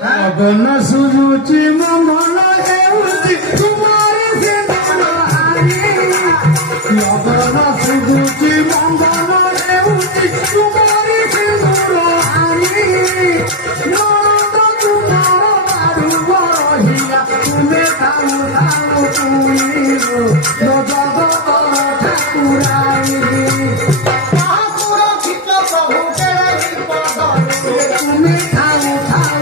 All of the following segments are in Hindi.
लगन सुजुची मंगल हेउची तुम्हारी सिंदूर आनी लगन सुजुची मंगल हेउची तुम्हारी सिंदूर आनी नंद तुम्हार बारू बरहिया तुमे थाऊ थाऊ तुईरो जगत ठाकुराई ठाकुर चित्त प्रभु तेरे विपद तुमे थाऊ थाऊ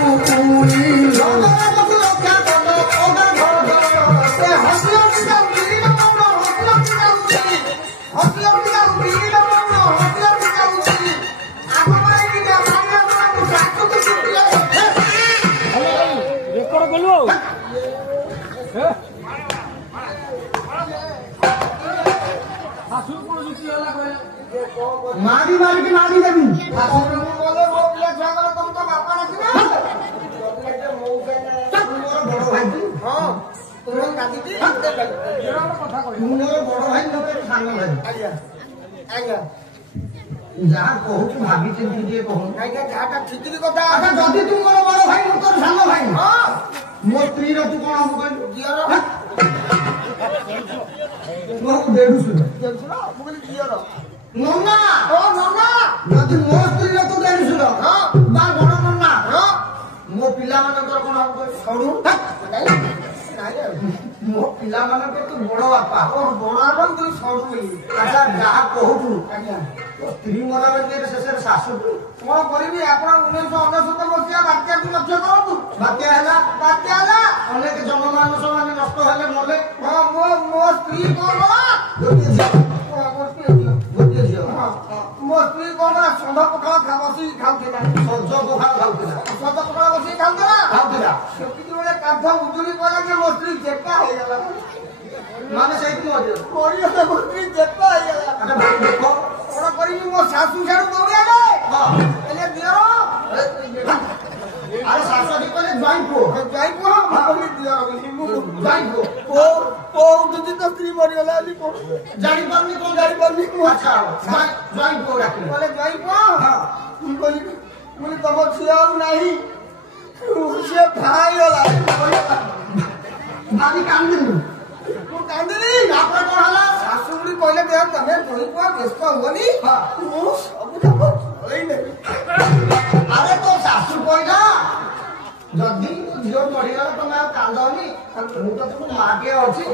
मारी मारी की मारी देवी जहाँ कहू भाभी चिंती कहूँ ठीक कथा जदि तुम मोर बड़ भाई मो तोर सानो भाई मो स्त्री रो तू कौन हम दियर मो देडू सुन मो दियर नन्ना ओ नन्ना जदि मो स्त्री रो तू देडू सुन बा बड़ नन्ना मो पिला मानकर कौन हम छोड़ू मो पिला मानकर तू बड़ बापा ओ बड़ बापा तू छोड़ू अच्छा जहाँ कहू स्त्री मरण शेष शाशु कौन करी आप 1999 मसीहा बात्या लक्ष्य करूँ बात्या अनेक जनमानस मान नष्ट हेले मले मो स्त्री कौन गोटे झील मो स्त्री कौन षंढ पखाल बस खाऊला सज पखाल खाऊला सज पखाल बस खाऊला से कांथ उजुरी कला जे मो स्त्री चेका हो गला माने से मो स्त्री चेका हो गला देखो कौन करी मो शाशु छाड़ू दौड़िया गए दियर अरे शाशु कहले ज्वाइन को बोली दियर ज्वाइन को उठुची तो स्त्री मरीगला जानी पारनी अच्छा ज्वाइन को बोले ज्वाइन को बोली तुम छुआ नहीं से भाई गला भाभी कांदिनी कांदिनी आपरे कौन हला शाशु बुढ़ी कहले दे तमे ज्वाइन को व्यस्त होनी अरे तो शाशु कहला जदि झील मरीगला तुम कांदनी मु तो तुम मागे अच्छी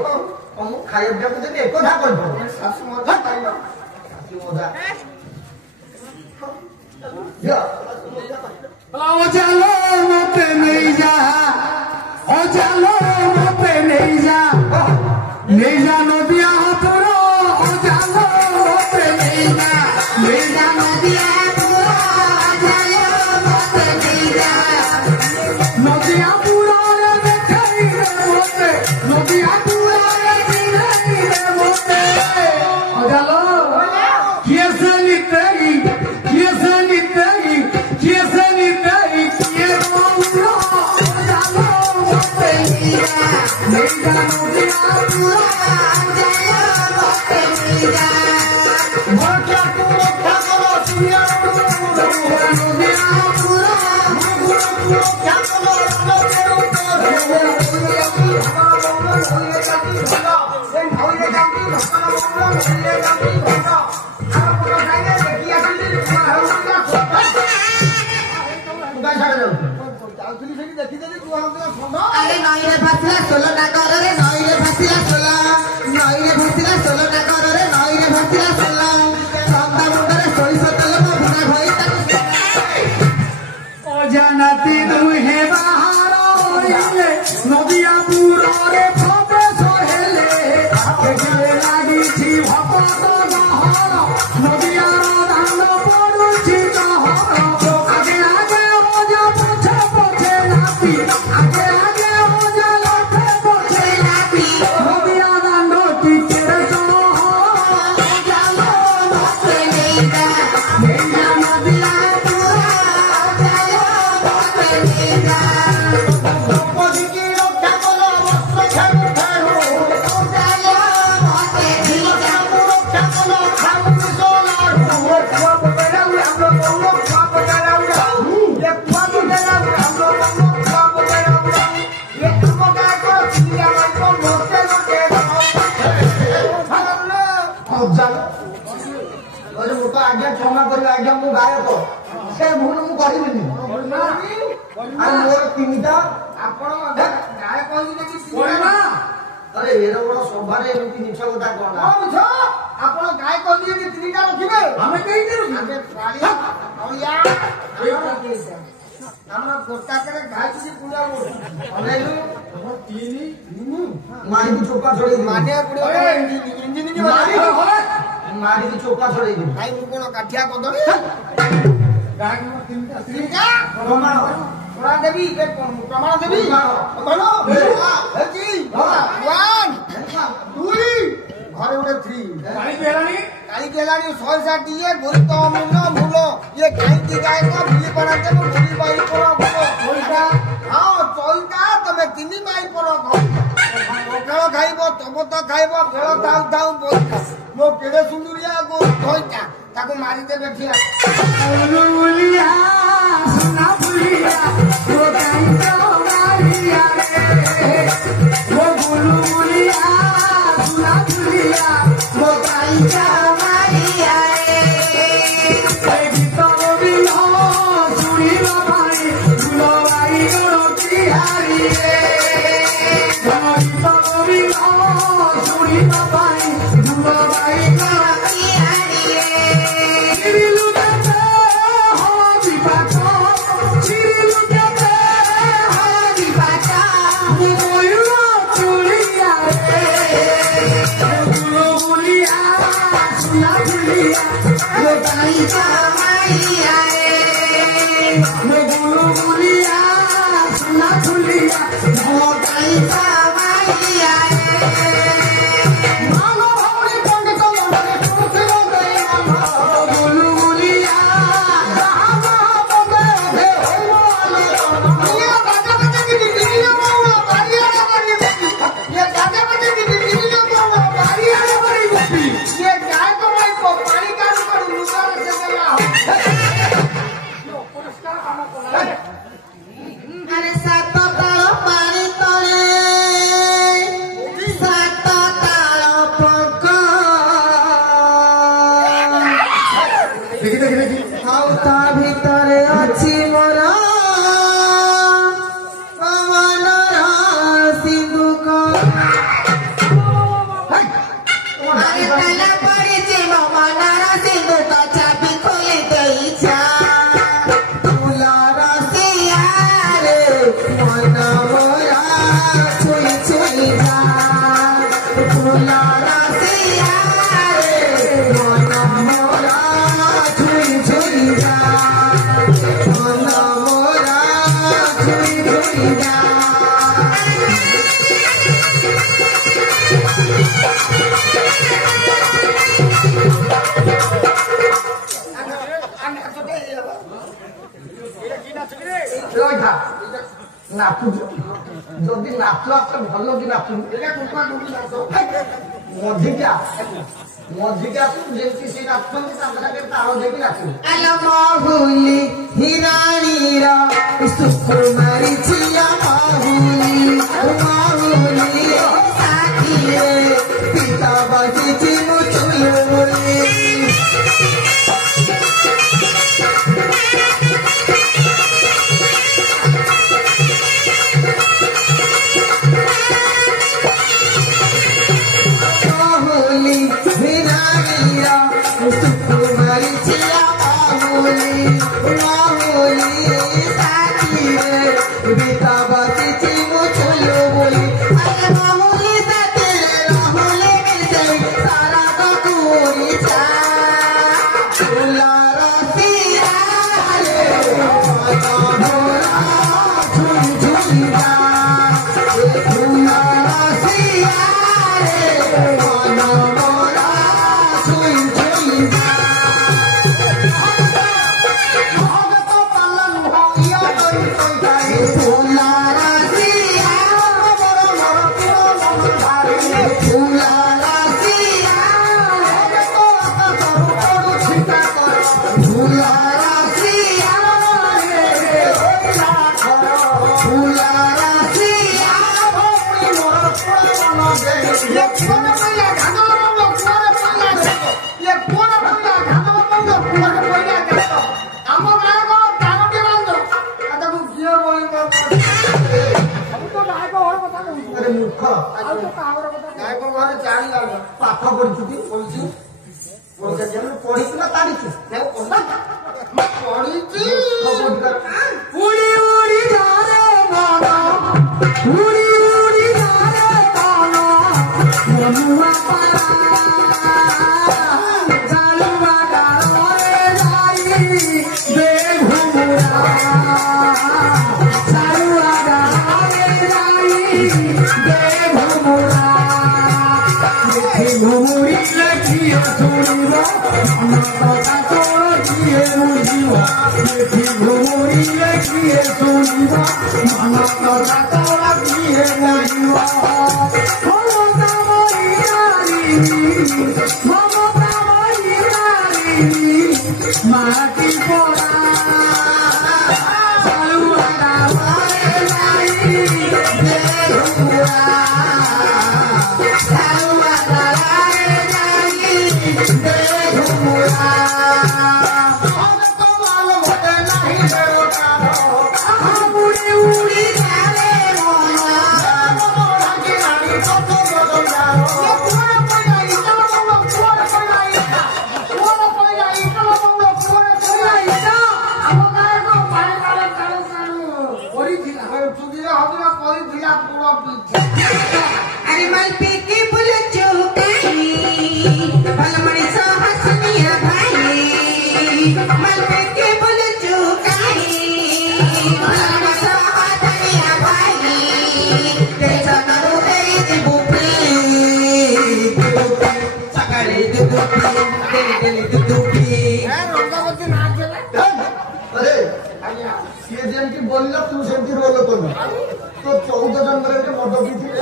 तुम खाइबा एक कथा कर शाशु मजा शाशु मजा चलो मते नहीं जा चलो मते नहीं जा नदिया पूरा चलो मते नहीं जा नदिया पूरा चलो मते नहीं जा नदिया पूरा रे देखई रे मोते नदिया पूरा रे देखई रे मोते चलो किए से नितेई किए से नितेई किए से नितेई किए मोरा चलो मते मेरा नदिया पूरा जय मत मीरा भक्या तू रक्षा करो सिया मेरा नदिया पूरा क्या करो अरे नईरे भासिला सोलो नागर रे नईरे भासिला सोलो नईरे भासिला सोलो नागर रे नईरे भासिला सोलो संदा मुंडरे सोईस तेल म भुना भई अजानती दुहे बाहर होइले नदिया पुररे प्रवेश हेले देखले लागिछि भक्त गहर नदिया दान पडुछि कहर आगे आगे ओजा पछे पछे नापी आगे आगे ओजा लठे पछे नापी नदिया दान टिचेर कहर जालो मत मीरा मेरा नदिया पूरा जय मत मीरा द्रौपदी रक्षा करो वस्त्र छेड़ू छेड़ू जालो मत मीरा रक्षा करो खाऊ सोलाड़ू खुआ पटेला हम लोग खुआ पटेला ये खुआ पटेला हम लोग खुआ पटेला ये तुम काय को चिड़िया मन को मोटे मोटे अरे मोटा आज्ञा क्षमा करियो आज्ञा मु गायक से भूल मु करिबिनी আর মোর তিনটা ଆପଣ ଗାୟ କହିଲେ କି পড়িনা আরে এর বড় সভারে এমতি মিছ কথা কোনা ବୁଝ ଆପଣ ଗାୟ କହିଲେ କି ତିନିଟା ରଖିବେ আমি কই দিলু ଆମେ ପ୍ରାଣୀ ଅଳିଆ ଆମର ଗୋଟାକରେ ଘାଇଛି ପୁରା অনেলু তিনি মারি কি চোপা ছড়াই দিবি ମାନିବାକୁ ପଡିବ ଇଞ୍ଜିନ କି মারি কি চোপা ছড়াই দিবি ଭାଇ ମୁଁ କଣ କାଠିଆ କଦଳୀ ତିନିଟା প্রমাণ ପ୍ରମାଣ ଦେବି ପ୍ରମାଣ ଦେବି ପ୍ରମାଣ। ହେଇଛି ୱାନ୍ ଦୁଇ ଘରେ ଗୋଟେ ଥ୍ରୀ କାହିଁକି ହେଲାଣି 160 ଇଏ ଗୁରୁତ ଅମୂଲ୍ୟ ମୂଲ ଇଏ କାହିଁକି ଗାୟକ ଭୁଲି ପାରନ୍ତେ ମୁଁ ଭୁଲି ପାଇ ପର ହଁ ଚଇଟା ତମେ ତିନି ମାଇ ପର ପଖାଳ ଖାଇବ ତମତ ଖାଇବ ବେଳ ଥାଉ ଥାଉ ପଇସା ମୋ କେଡେ ସୁନ୍ଦରିଆ ଗୋ ଧଇଟା ତାକୁ ମାରିଦେବେ ଠିଆ बुलिया सुना बुलिया वो काइका मारिया रे वो गुलु बुलिया सुना बुलिया वो काइका मारिया रे ए गीत बिलो सुनी लो भाई गुलो भाई गुलो तिहारी रे गीत बिलो सुनी लो भाई गुलो भाई गुलो तिहारी रे चिरिलु चिरिलु যদি নাচ আসলে ভাল কি নাচু এটা টুকা টুকি নাচ মঝিটা মঝিটা যেମିତି ସେ ନାଚୁଛନ୍ତି ତାଙ୍କ ସାଙ୍ଗରେ ତାଳ ଦେଇକି ନାଚିବେ ଆଲୋ ମହୁଲି ହିରାଣୀର ସୁକୁମାରୀ ଝିଅ ମହୁଲି ସାଥିରେ ପିତା ବସିଛି ମୁଁ ଚୁଲୁବୁଲି ପାଠ ପଢିଛୁ କି ପଢିଛୁ ପଢିଛୁ ନା ତାରିଛୁ ପଢିଛି ଉଡ଼ି ଉଡ଼ି ଯାରେ ମନ ଉଡ଼ି ଉଡ଼ି ଯାରେ ମନ ମନୁଆ ପାରା ଜାଲୁଆ ଡାଳରେ ଯାଇ ଦେ ଘୁମୁରା ଜାଲୁଆ ଡାଳରେ ଯାଇ ଦେ ଘୁମୁରା ঘুমুরি লেখিয়ে শুনিব মন কথা তোর কিয়ে বুঝিব ঘুমুরি লেখিয়ে শুনিব মন কথা তোর কিয়ে বুঝিব মমতা মরি নারী মাটি পড়া চালুয়া ডালে যাই দে ঘুমুরা চালুয়া ডালে যাই দে ঘুমুরা উড়ি উড়ি যারে animal piki bulu chukai balmani sahasniya bhai mal piki bulu chukai balmani sahasniya bhai desa naru dei dibupi sakare dibupi deli dibupi Rangabati ନାଚ अरे ସିଏ ଯେମିତି ବୋଲିଲା ତୁ ସେମିତି ରୋଲ କଲୁ ତ 14 ଜନ୍ମରେ ଗୋଟେ ମଦ ପିଇଥିଲି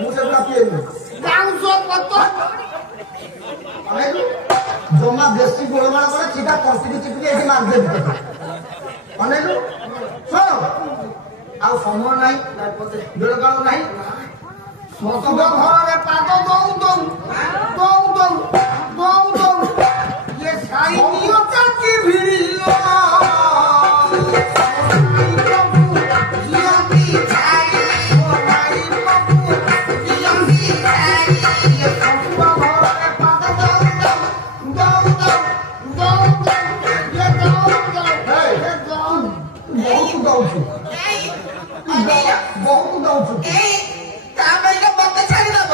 ମୁଁ ସେଗୁଡ଼ା ପିଏନି ଜମା ବେଶୀ ଗୋଳମାଳ করে চিটা କଣ୍ଟିକି ଚିପିକି ଏଠି ମାରିଦେବି ଅନେଇଲୁ ଶୁଣ ଆଉ ସମୟ ନାହିଁ ବିଳକାଳ ନାହିଁ ତୁମ ଘରରେ ପାଦ ଦଉ ଦଉ ଦଉ ଦଉ ଦଉ ଦଉ ଇଏ ସାଇ ନିଅ ଚାକି ଭିଡ଼ିଲ ବହୁତ ଦଉଛୁ ତା ପାଇଁକା ମତେ ଛାଡ଼ିଦବ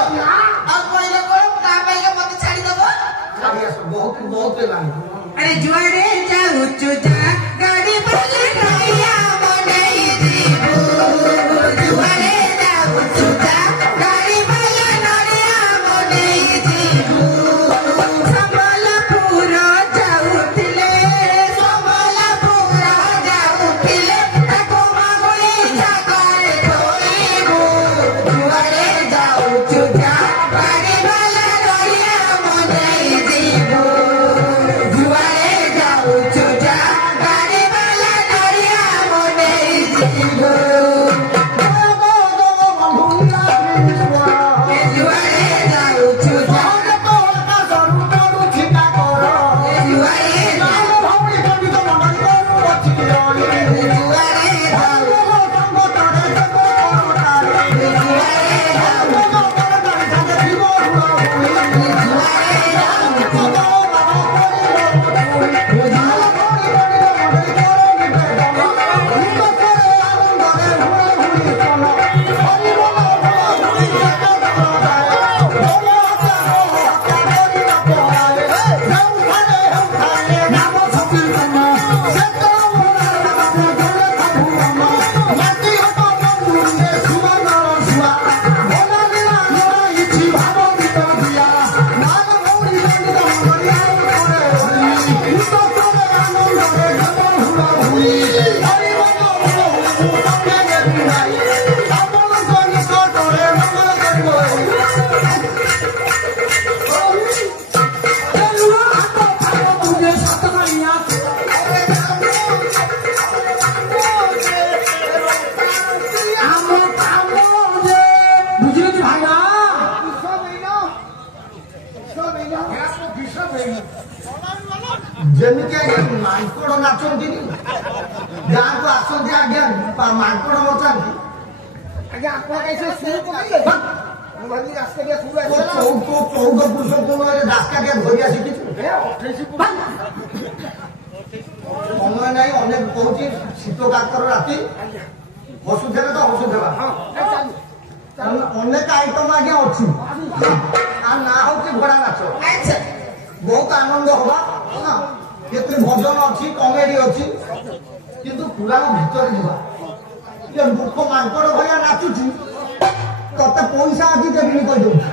ଆଉ କହିଲେ କଣ ତା ପାଇଁକା ମତେ ଛାଡ଼ିଦବ ବହୁତ ବହୁତ ହେଲାଣି अरे जुआरे जाऊचु जा गाड़ी वाले नैया बनाई दीबू जुआरे जाऊचु जा गाड़ी वाले नैया बनाई दीबू संबलपुर जाऊथिले ଯେ ଆଜ୍ଞା ମାଙ୍କଡ ମଚାନ୍ତି ଆଜ୍ଞା ଆପଣ କାଇଁ ସେ ଶୁଣି ପକେଇଲେ ମୁଁ ଭାବିଲି ରାସ୍ତା ଟିକେ ଶୁଣି ଆସିଲା 14 ପୁରୁଷ କୋଣରେ ରାସ୍ତା ଟିକେ ଧରି ଆସିଛୁ 28 ପୁରୁଷ ସମୟ ନାହିଁ ଅନେକ କହୁଛି ଶୀତ କାକର ରାତି ବସୁଥିଲେ ତ ହସୁଥିବା ଅନେକ ଆଇଟମ ଆଜ୍ଞା ଅଛି ଆଉ ନା ହଉଛି ଘୋଡା ନାଚ ବହୁତ ଆନନ୍ଦ ହବା କେତେ ଭଜନ ଅଛି କମେଡି ଅଛି କିନ୍ତୁ ପୁରାଣ ଭିତରେ ଯିବା ଯେ ମୂର୍ଖ ମାଙ୍କଡ ଭଳିଆ ନାଚୁଛି ତତେ ପଇସା ଆଜି ଦେବିନି କହିଦଉଛି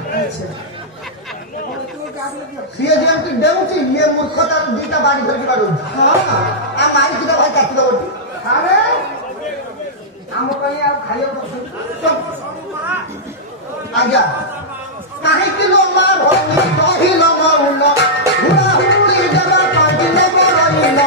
ସିଏ ଯେମିତି ଡେଉଛି ଇଏ ମୂର୍ଖ ତାର ଦିଟା ବାଡି ଧରିକି ବାଡଉଛି ଆଉ ମାରିକି ଭାଇ କାଟିଦବ ଆରେ ଆମ ପାଇଁ ଆଉ ଖାଇବାକୁ ଆଜ୍ଞା କାହିଁକି ଲୋ ମା ଭଉଣୀ କହିଲ ମଉନ ହୁଡ଼ା ହୁଡ଼ି ଦେବା କହିଲ ବରଇଲ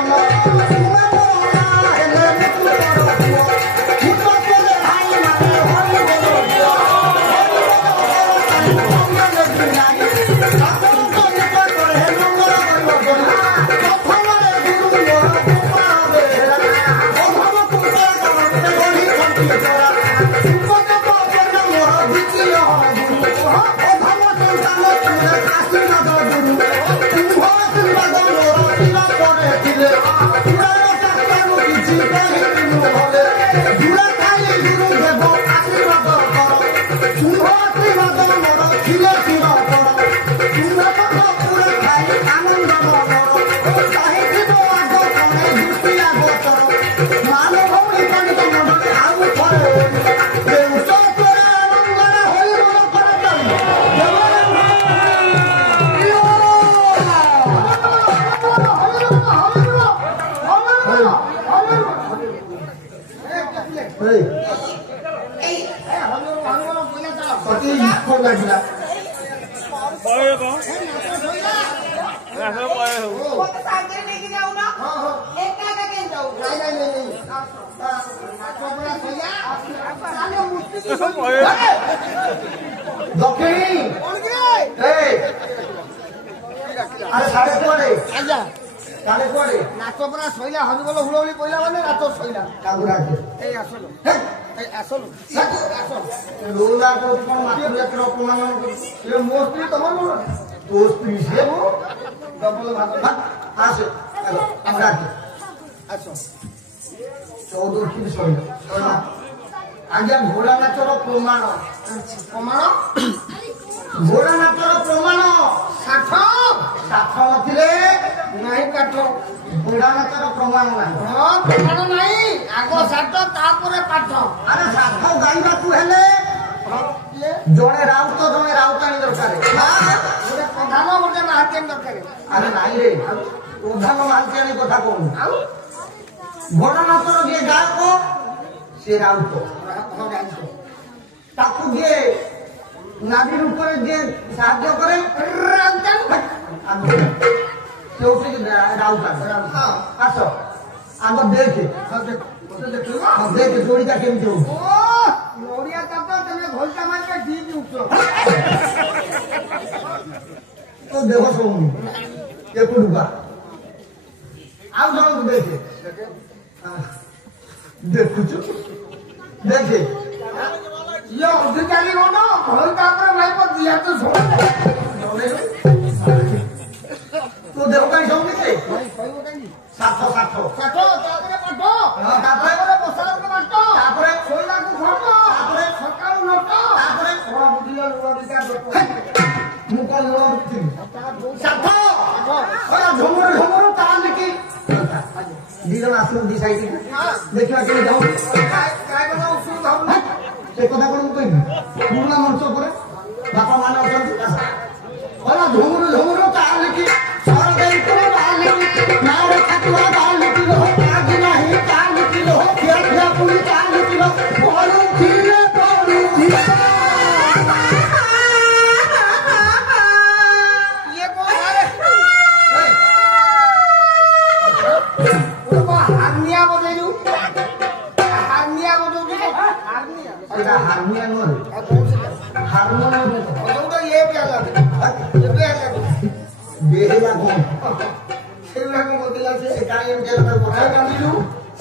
ନାଚ ପରା ଶଇଲା ହରିବୋଲ ହୁଳହୁଳି ପଇଲା ମାନେ ନାଚ ଶଇଲା ଏଇ ଆସିଲୁ ଆସିଲୁ ମୋ ସ୍ତ୍ରୀ ତମର ତୋ ସ୍ତ୍ରୀ ସେ ଡବଲ ଭାଗ ଆସେ ଆସ 14 ଶଇଲା ଆଜ୍ଞା ଘୋଡ଼ା ନାଚର ପ୍ରମାଣ ପ୍ରମାଣ ଘୋଡ଼ା ନାଚର ପ୍ରମାଣ ଷାଠ ନଥିଲେ ନାହିଁ କାଠ ଘୋଡ଼ା ନାଚର ପ୍ରମାଣ ନାହିଁ ହଁ ପ୍ରମାଣ ନାହିଁ ଆଗ ଷାଠ ତାପରେ ପାଠ ଆରେ ଷାଠ ଗାଇବାକୁ ହେଲେ ଜଣେ ରାଉତ ଜଣେ ରାଉତାଣୀ ଦରକାର ଗୋଟେ ପ୍ରଧାନ ଗୋଟେ ମାହାତିଆଣୀ ଦରକାର ଆରେ ନାଇଁ ରେ ପ୍ରଧାନ ମାହାତିଆଣୀ କଥା କହୁନି ଆଉ ଘୋଡ଼ା ନାଚର ଯିଏ ଗାୟକ ସେ ରାଉତ ତାକୁ ଯିଏ ନାଭି ରୂପରେ ଯିଏ ସାହାଯ୍ୟ କରେ ସେ ହଉଛି ରାଉତାଣୀ ଆସ ଆଗ ଦେଖେ ଦେଖେ ଯୋଡ଼ିଟା କେମିତି ହଉଛି ନଡ଼ିଆ ଚାପ ତମେ ଘୋଲଟା ମାରିକା ଠିକ ଉଠ ତ ଦେହ ଶୁଣୁନି ଏକୁଟୁକା ଆଉ ଜଣକୁ ଦେଖେ ଦେଖୁଛୁ ଦେଖେ ଇଏ ଅଧିକାରୀ କଣ ଘର ତାପରେ ଭାଇ ଦିଆ ତ ତୋ ଦେହ କାହିଁ ଶୁଣୁନି ସେ ଷାଠ ଷାଠ ଷାଠ ତାପରେ ପାଠ ତାପରେ ବସାକୁ ପାଠ ତାପରେ ଶୋଇଲାକୁ ଖଟ ତାପରେ ସକାଳୁ ନଟ ତାପରେ ବୁଝିଲ ଲୁଣ ଦିଟା ମୁଁ କଣ ଲୁଣ ବୁଝିବି ଷାଠ ଝୁମୁର ଝୁମୁର ତାହେଲେ କି ଦି ଜଣ ଆସିଲୁ ଦି ସାଇଡ୍ ଦେଖିବା କେମିତି ଯାଉ ସେ କଥା କଣ ମୁଁ କହିବି ପୁରୁଣା ମଞ୍ଚ ଉପରେ ବାପା ମାନେ ଅଛନ୍ତି ଝୁମୁର ଝୁମୁର ତାହେଲେ କି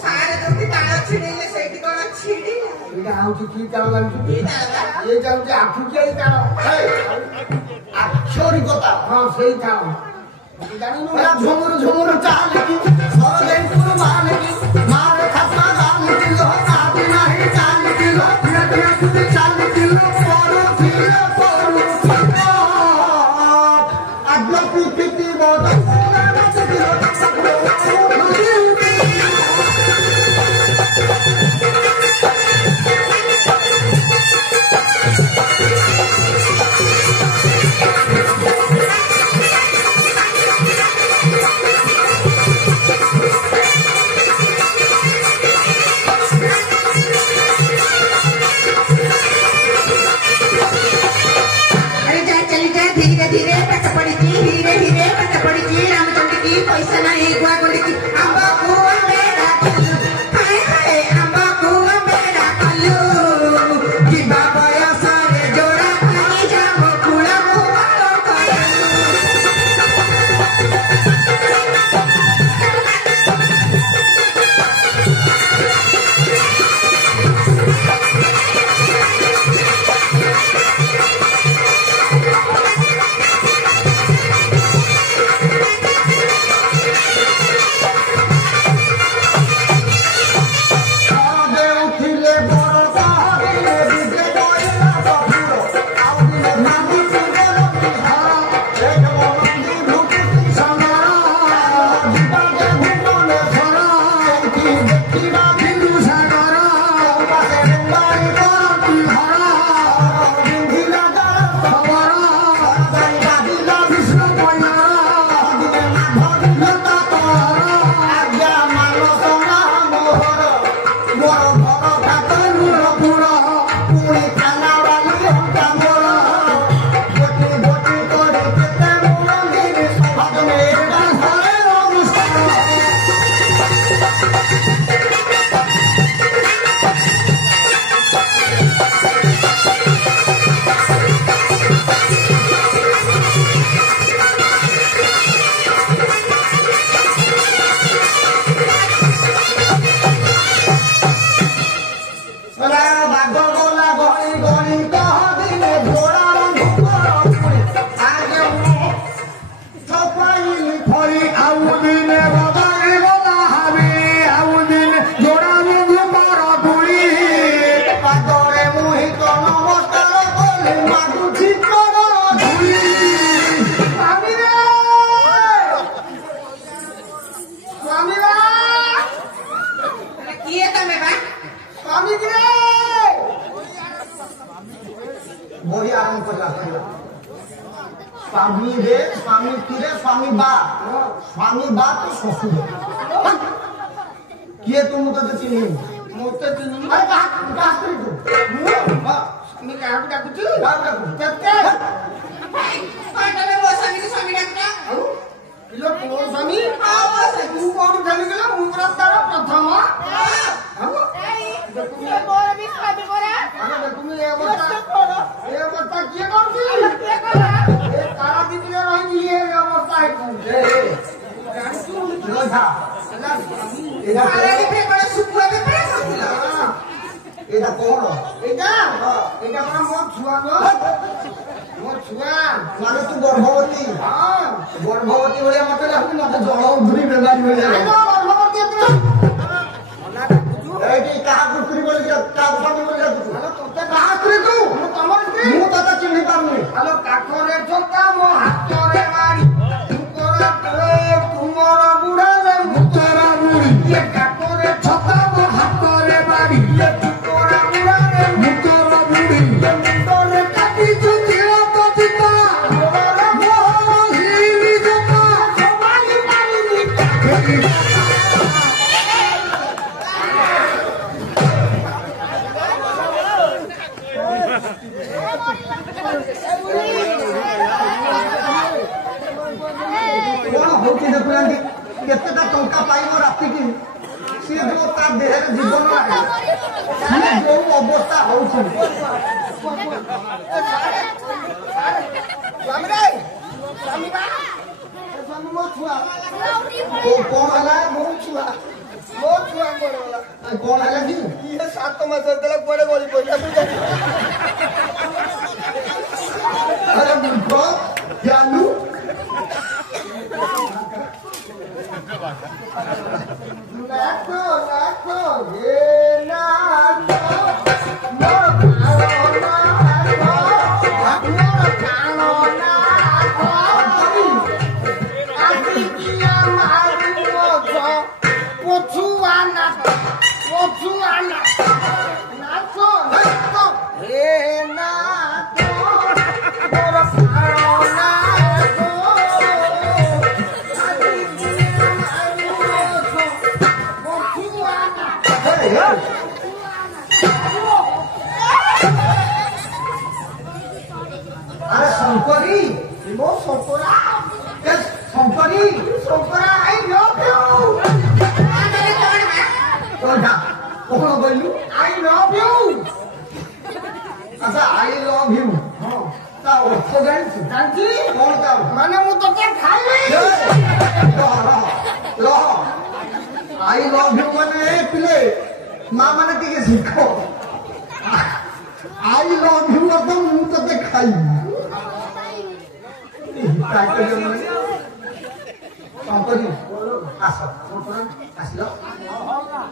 ସାରେ ଯଦି ତାଳ ଛିଡେଇଲେ ଏଇଟା ହଉଛି କି କାଳ ଜାଣିଛୁ? ଏଇଟା ହଉଛି ଆଖୁକିଆଇ କାଳ। ଆକ୍ଷରିକତା ହଁ ସେଇ କାଳ ଜାଣିନୁ? ଝୁମୁରୁ ଝୁମୁରୁ ଚାଲିକି ସରଦେଇପୁର ମାଲିକି ମାରେ ଖାତା ଚାଲିକି ଲୋ କାଟି ନାହିଁ ଚାଲିକି ଲୋ ଧୀରେ ଧୀରେ ତୁମେ ଚାଲିକି ଲୋ ପଡୁଥିଲେ ଆଗ ପିଠି ବଡ଼ धीरे पट पड़ी धीरे धीरे पट पड़ी रामचंद्र की पैसा नहीं गुआ गुंडी की अम्बा कुआ मेरा कल्लू हाय हाय अम्बा कुआ मेरा कल्लू की बाबा या सारे जोड़ा पानी जामो कुड़ा कुआ ବଢିଆ ଆରମ୍ଭ କଲା ସ୍ୱାମୀ ରେ ସ୍ୱାମୀ କିରେ ସ୍ୱାମୀ ବା ତ ଶ୍ୱଶୁର କିଏ ତୁ ମୁଁ ତତେ ଚିହ୍ନିନି ମୋତେ ଚିହ୍ନିନି ଆରେ କାହା ସ୍ତ୍ରୀ ତୁ ମୁଁ ସ୍ୱାମୀ କାହାକୁ ଡାକୁଛି କାହାକୁ ଡାକୁଛୁ? କେତେ ତମେ ମୋ ସ୍ୱାମୀ ଡାକୁଛ ଇଲୋ ତୋ ସ୍ୱାମୀ ତୁ କୋଉଠୁ ଜାଣିଗଲା ମୁଁ ପରା ତାର ପ୍ରଥମ ଦେଖୁନି ଏ ଅବସ୍ଥା କିଏ କରୁଛି ତାରା ଦିଦିରେ ରହିଛି ଏ ଅବସ୍ଥା ହେଇଛି ଏଇଟା କଣ ଏଇଟା ପରା ମୋ ଛୁଆ ମୋ ଛୁଆ ମାନେ ତୁ ଗର୍ଭବତୀ ଗର୍ଭବତୀ ଭଳିଆ ମତେ ଲାଗୁଛି ମତେ ଜଳ ଉଧୁରୀ ବେମାରୀ ଭଳିଆ ଏଇଠି କାହାକୁ ସ୍ତ୍ରୀ ବୋଲି କାହାକୁ ସ୍ୱାମୀ ବୋଲି ଡାକୁଛୁ? କାହା ସ୍ତ୍ରୀ ତୁ? ତମର ସ୍ତ୍ରୀ ମୁଁ ତତେ ଚିହ୍ନି ପାରୁନି। ଆଲୋ କାକରେ ଛୋଟା ମୋ ହାତରେ ମାରି ତୁମର ବୁଢ଼ାରେ ମୁତରା ବୁଢ଼ୀ ଇଏ କାକରେ ଛୋଟା ମୋ ହାତରେ ମାରି ତୁମର ବୁଢ଼ାରେ ମୁତର ବୁଢ଼ୀ ମୁଣ୍ଡରେ କାଟିଛୁ ତିଳ କଚିତା ମୋହର ହିରି ଜୋତା ସବାଇ ପାରିନି କଣ ହଉଛି ଦେଖୁନାହାନ୍ତି କେତେଟା ଟଙ୍କା ପାଇବ ରାତିକି ସିଏ ଯୋଉ ତା ଦେହରେ ଜୀବନ ନାହିଁ ସିଏ ଯୋଉ ଅବସ୍ଥା ହଉଛି ମୋ ଛୁଆ କଣ ହେଲା ମୋ ଛୁଆ କଣ ହେଲା କି? ଇଏ 7 ମାସ ହେଇଥିଲା କୁଆଡେ ଗଳି ପଇଲା ମୁଁ ଜାଣି ଆରେ ମୂର୍ଖ ଜାନୁ ନାଚ ନାଚ ଏ ନାଚ ମୋର ପ୍ରାଣ ନାଚ ମୋର ପ୍ରାଣ ନାଚ ଆଜି କିଆ ମାରି ମଛ ପଛୁଆ ନାଚ ନାଚ ନାଚ ଏ ନାଚ ମୋର ପ୍ରାଣ ନାଚ ଆଜି କିଆ ମାରି ମଛ ପଛୁଆ ନାଚ আরে শঙ্করী ମୋ ଶଙ୍କରା শঙ্করী ଶଙ୍କରା ଆଇ ଲଭ୍ ୟୁ কোনটা কখনো বললু আই লଭ୍ ୟୁ আচ্ছা আই লভ ইউ তা অর্থ জানিস ଜାଣିଛି কোন তা ମାନେ ମୁଁ ତତେ ଖାଇବି আই লভ ইউ মানে পিলে মা মানে টিকে শিখ আই লভ ইউ অর্থ মু তোতে খাইবি শঙ্করী আস আসল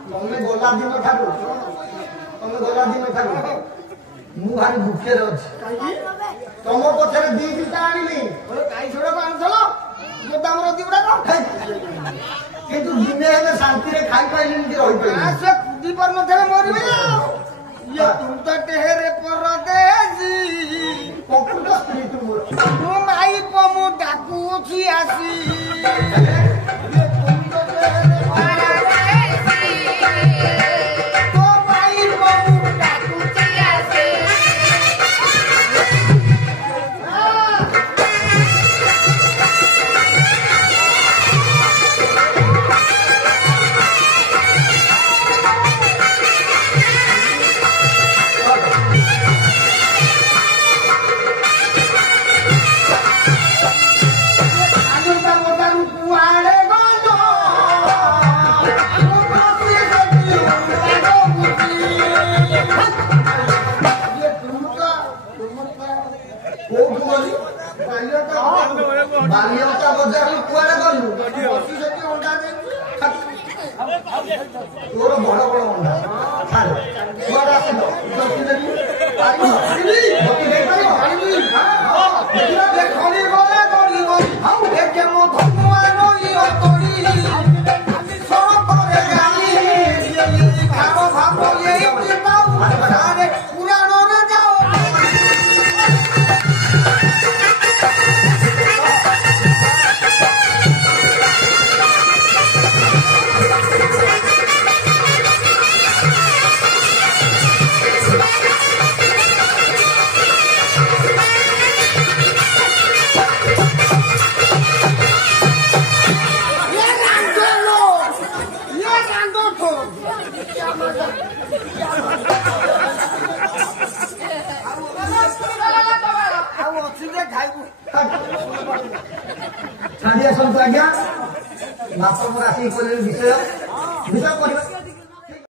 তুমি গলা দিন ঠারু ମୁଁ ଭାରି ଦୁଃଖରେ ଅଛି ତମ ପଛରେ ଦି ଦିଟା ଆଣିଲି କାଇ ଛୋଡ଼କୁ ଆଣିଥିଲ ଗୋଦାମର ଦିଗୁଡ଼ାକ କିନ୍ତୁ ଦିନେ ହେଲେ ଶାନ୍ତିରେ ଖାଇପାରିଲିନି କି ରହିପାରିଲି ସେ କୁଦି ପାରୁନଥିବେ ମରିବେ ଇଏ ତୁମ ତ ଟେହେରେ ପରଦେଶୀ ପ୍ରକୃତ ସ୍ତ୍ରୀ ତୁ ମୋର ମୁଁ ମାଇପ ମୁଁ ଡାକୁଛି ଆସି କୋଉଠୁ ଗଲି ବାଲିଅଟା ବଜାରରୁ କୁଆଡେ ଗଲୁ ତୋର ବଡ ବଡ ଅଣ୍ଡା ଛାଡ କୁଆଡେ ଆସିଲ পুরাণরে যাও ଛାଡି ଆସନ୍ତୁ ଆଜ୍ଞା ବାପା ମୋର ଆସିକି କହିଲେ ବିଷୟ କରିବା